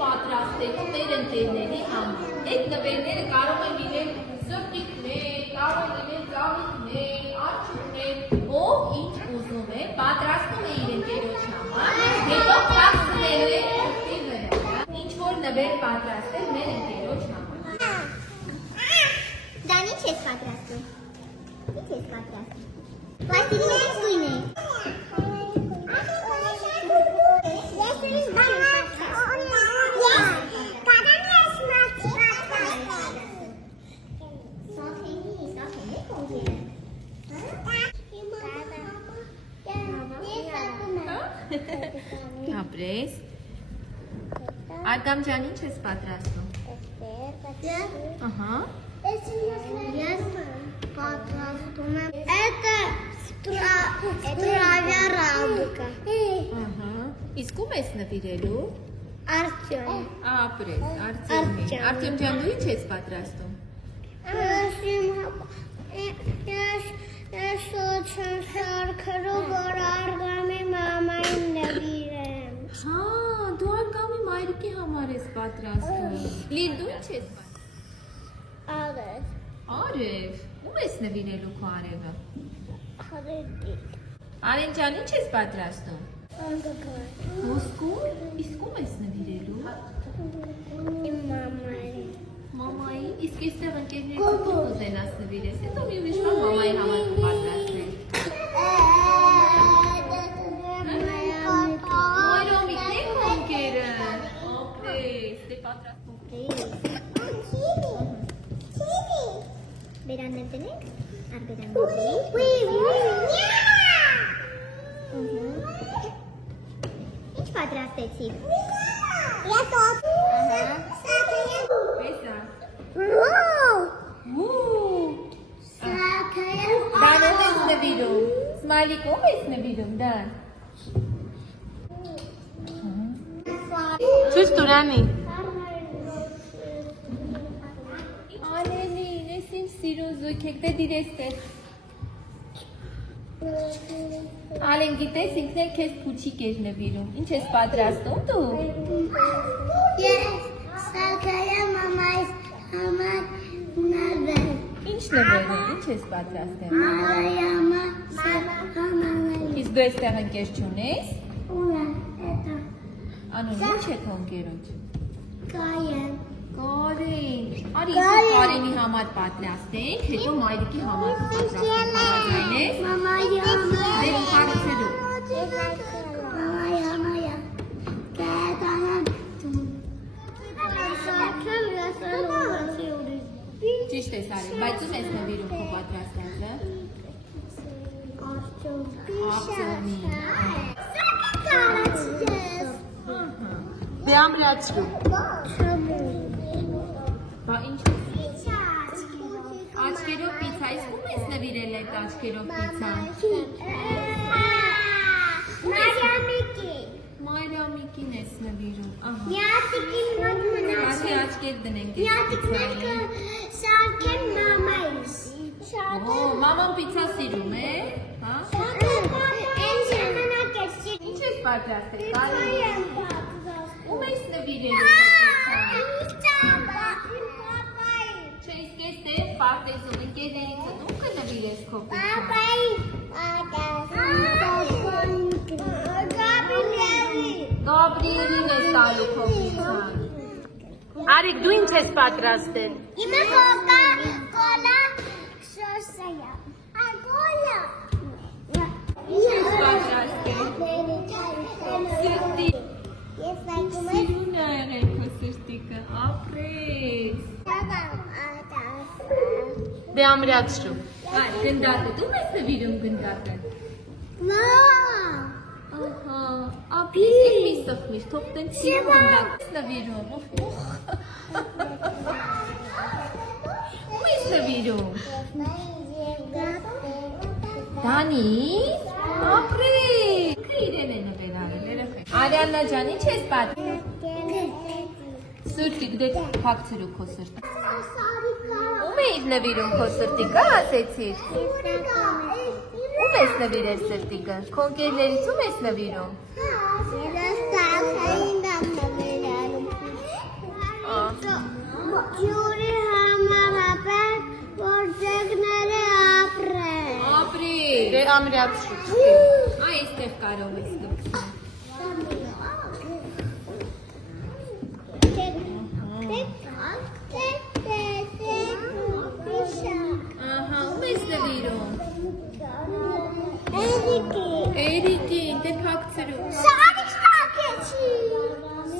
պատրաստելու մեր ընկերների համար։ Այդ նվերները կարող են լինել սրտիկներ, կարող են լինել ծաղիկներ, աչուկներ, ով ինչ ուզում է, պատրաստում է իր ընկերոջ համար, հետո պարզնելու է ուղտի վրա, ինչ որ նվեր պատրաստել մեր ընկերոջ համար։ Դան ինչ ես պատրաստում։ Ինչ ես պատրաստում։ Պլաստիլինի գույն է։ Ապրես։ Արգամ ջան, ինչ ես պատրաստում։ Ահա։ Ես պատրաստում եմ ստրավյա ռաբուկա։ Ահա։ Իսկ ում ես նվիրելու։ Արտյոմ։ Ապրես, Արտյոմի։ Արտյոմ ջան, դու ինչ ես պատրաստում։ Ես ոչն շարքրու, որ Արգամի մամային նվիրեմ։ Հա, դու Արգամի մայրիկի համար ես պատրաստում։ Լիլ, դու ինչ ես պատրաստում։ Արև։ Արև, ում ես նվիրելու քո արևը։ Արևի։ Արեն ջան, ինչ ես պատրաստում։ Անգակար։ Ոսկու, իսկ ում ես նվիրելու։ Իմ մամային։ Մամայի, իսկ այստեղ ընկերները կուզենաս նվիրես, հետո մի ուրիշ բան մամայի համար կպատրաստես։ Մայրամիկն է քո ընկերը։ Ապրես, դե պատրաստում։ Բերաններ դնենք, արբերաններ Ինչ պատրաստեցիք։ Ես Դան ով ես նվիրում, Սմայլիկ ով ես նվիրում, Դան։ Չուս տուրանի։ Անելին, ես ինչ սիրուն զույք եք, դե դիրես տես։ Ալեն գիտես, ինքն էլ քեզ փուչիկ էր նվիրում, ինչ ես պատրաստում դու։ Ես սակայա մամայիս համար նվեր։ Ինչ նվեր է, ինչ ես պատրաստել։ Մամայամա սակամանել։ Իսկ դու էստեղ ընկեր չունես։ Ունը, էտա։ Անուն, ինչ է քո ընկերոջ։ Կայեն։ Կարեն, արի իսկ Կարենի համար պատրաստենք, հետո մայրիկի համար պատրաստենք։ Մամայի համար։ Դե հարցերու։ Մամայի համայա։ Կետանան։ Սակեմ եսել ուղացի ուրիշ։ Ճիշտ ես արել, բայց ում ես նվիրում քո պատրաստածը։ Արտյոմի։ Սակեմ կարաչի ես։ Դե ամրացրու։ Բա ինչ ես։ Աչկերով պիցա, իսկ ում ես նվիրել այդ աչկերով պիցան։ Մարիամիկի։ Մայրամիկին ես նվիրում, ահա։ Միատիկին մոտ մնացի։ Ասի աչկեր դնենք ես Միատիկներ կշարկեմ մամայիս։ Օ, մաման պիցա սիրում է, հա։ Են ժամանակ ես Ինչ ես պատրաստել, կարի։ Ում ես նվիրել Ա, Չէ, իսկ ես դեր պարտեզում ընկերներից դու կնվիրես քո պիցան։ Գաբրիելին ես տալու քո պիցան։ Արիկ, դու ինչ ես պատրաստել։ Իմը կոկա, կոլա, շորսայա։ Ագոլա։ Ինչ ես պատրաստել։ Սրտի։ Ես այգում եմ։ Սիրուն է եղել քո սրտիկը, ապրես։ Դե ամրացրու։ Այ, գնդակը, դու ես նվիրում գնդակը։ Ահա, ապրես, մի սխմիր, թող տենց սիրում գնդակ ես նվիրում։ Ում ես նվիրում։ Դանի, ապրես։ Կը իրեն է նվեր արել, երեխեք։ Արյաննա ջան, ինչ ես պատրաստել։ Սրտիկ, դե փակցրու քո սրտը։ Ում էիր նվիրում քո սրտիկը, ասեցիր։ Ում ես նվիրել սրտիկը։ Քո ընկերներից ում ես նվիրում։ Ամրացրու։ Այստեղ կարող ես գտնել։ Ահա, ում ես նվիրում։ Էրիկին, դե փակցրու։ Սարիկ տակեցի։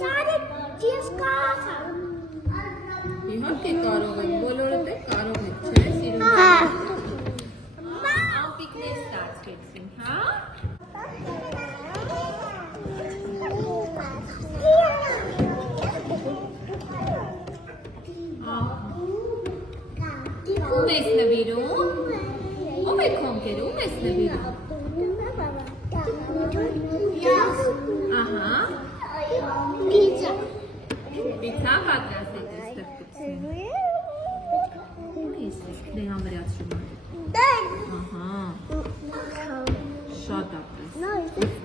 Սարիկ ես կարացա։ Իհարկե կարող եմ, բոլորը դե կարող եք, չէ՞, սիրում։ Ամպիկներ ստացվեցին, հա։ Ում ես նվիրում։ Ում եք հոնքեր, ում ես նվիրում։ Ահա, Պիցա։ պիցա պատրաստեք այստեղ գցին։ Ում ես դե համրացում։ Ահա, շատ ապրես։